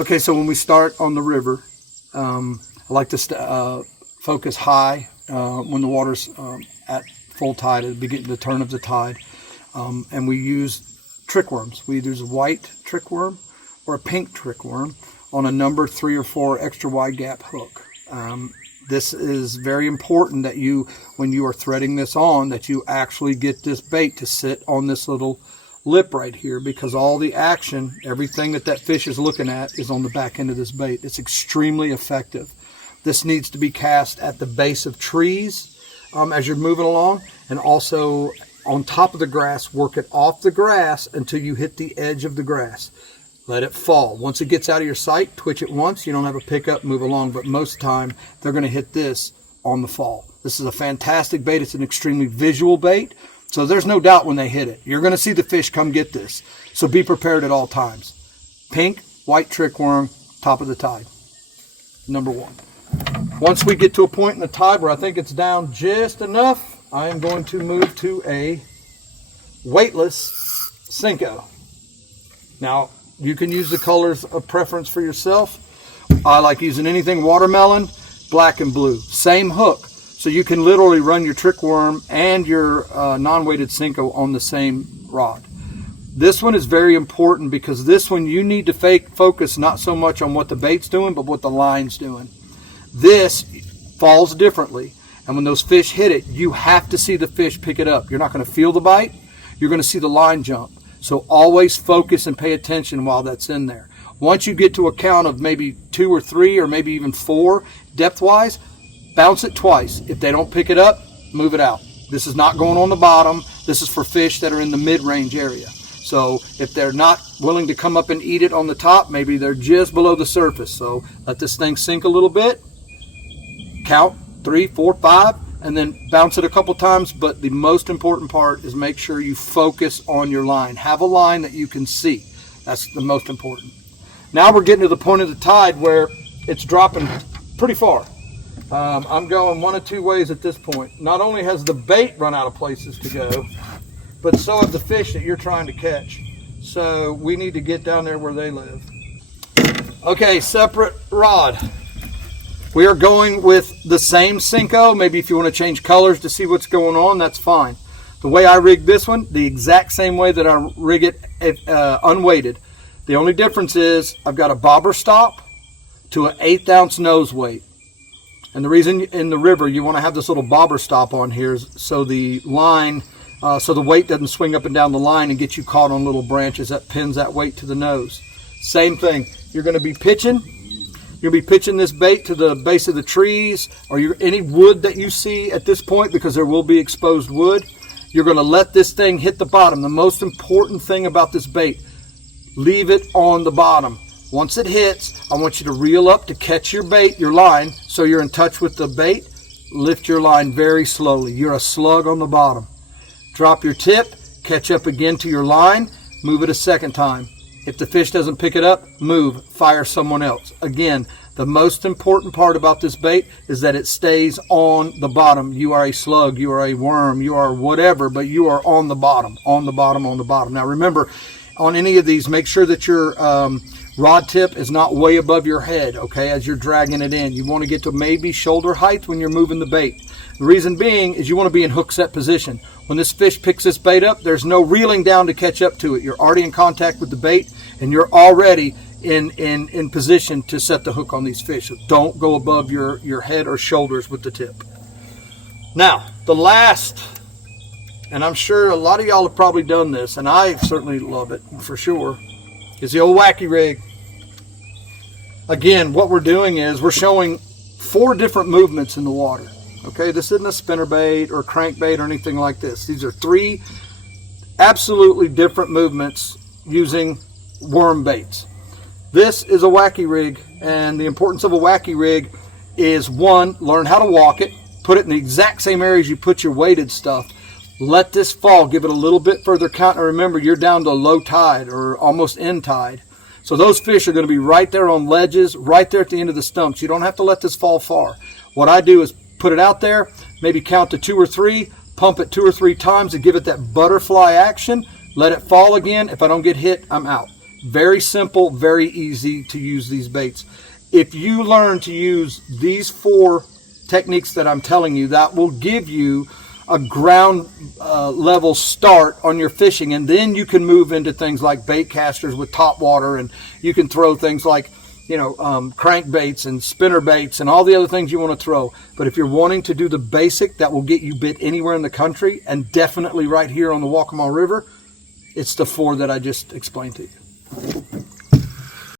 Okay, so when we start on the river, I like to focus high when the water's at full tide, at the turn of the tide. And we use trick worms. We either use a white trick worm or a pink trick worm on a number 3 or 4 extra wide gap hook. This is very important that you, when you are threading this on, that you actually get this bait to sit on this little lip right here, because all the action, everything that fish is looking at, is on the back end of this bait. It's extremely effective. This needs to be cast at the base of trees as you're moving along, and also on top of the grass. Work it off the grass until you hit the edge of the grass. Let it fall. Once it gets out of your sight, twitch it once. You don't have a pickup, move along, but most of the time they're going to hit this on the fall. This is a fantastic bait. It's an extremely visual bait, so there's no doubt when they hit it, you're going to see the fish come get this. So be prepared at all times. Pink, white trick worm, top of the tide. Number 1. Once we get to a point in the tide where I think it's down just enough, I am going to move to a weightless Senko. Now, you can use the colors of preference for yourself. I like using anything watermelon, black and blue. Same hook. So you can literally run your trick worm and your non-weighted Senko on the same rod. This one is very important because this one you need to focus not so much on what the bait's doing, but what the line's doing. This falls differently. And when those fish hit it, you have to see the fish pick it up. You're not going to feel the bite. You're going to see the line jump. So always focus and pay attention while that's in there. Once you get to a count of maybe 2 or 3 or maybe even 4 depth-wise, bounce it twice. If they don't pick it up, move it out. This is not going on the bottom. This is for fish that are in the mid-range area. So if they're not willing to come up and eat it on the top, maybe they're just below the surface. So let this thing sink a little bit. Count 3, 4, 5. And then bounce it a couple times, but the most important part is make sure you focus on your line. Have a line that you can see. That's the most important. Now we're getting to the point of the tide where it's dropping pretty far. I'm going 1 of 2 ways at this point. Not only has the bait run out of places to go, but so have the fish that you're trying to catch. So we need to get down there where they live. Okay, separate rod. We are going with the same Senko. Maybe if you want to change colors to see what's going on, that's fine. The way I rig this one, the exact same way that I rig it unweighted. The only difference is I've got a bobber stop to an 1/8 ounce nose weight. And the reason in the river you want to have this little bobber stop on here is so the line, so the weight doesn't swing up and down the line and get you caught on little branches. That pins that weight to the nose. Same thing. You're going to be pitching. You'll be pitching this bait to the base of the trees or any wood that you see at this point, because there will be exposed wood. You're going to let this thing hit the bottom. The most important thing about this bait, leave it on the bottom. Once it hits, I want you to reel up to catch your bait, your line, so you're in touch with the bait. Lift your line very slowly. You're a slug on the bottom. Drop your tip, catch up again to your line, move it a second time. If the fish doesn't pick it up, move, fire someone else. Again, the most important part about this bait is that it stays on the bottom. You are a slug, you are a worm, you are whatever, but you are on the bottom, on the bottom, on the bottom. Now remember, on any of these, make sure that your rod tip is not way above your head, okay, as you're dragging it in. You want to get to maybe shoulder height when you're moving the bait. The reason being is you want to be in hook set position. When this fish picks this bait up, there's no reeling down to catch up to it. You're already in contact with the bait, and you're already in position to set the hook on these fish. So don't go above your head or shoulders with the tip. Now, the last, and I'm sure a lot of y'all have probably done this, and I certainly love it for sure, is the old wacky rig. Again, what we're doing is we're showing 4 different movements in the water. Okay, this isn't a spinnerbait or a crankbait or anything like this. These are 3 absolutely different movements using worm baits. This is a wacky rig, and the importance of a wacky rig is, 1, learn how to walk it, put it in the exact same areas you put your weighted stuff. Let this fall, give it a little bit further count, and remember you're down to low tide or almost in tide. So those fish are going to be right there on ledges, right there at the end of the stumps. You don't have to let this fall far. What I do is put it out there, maybe count to 2 or 3, pump it 2 or 3 times to give it that butterfly action, let it fall again. If I don't get hit, I'm out. Very simple, very easy to use these baits. If you learn to use these 4 techniques that I'm telling you, that will give you a ground level start on your fishing, and then you can move into things like bait casters with top water, and you can throw things like, you know, crankbaits and spinner baits and all the other things you want to throw. But if you're wanting to do the basic that will get you bit anywhere in the country, and definitely right here on the Waccamaw River, it's the 4 that I just explained to you.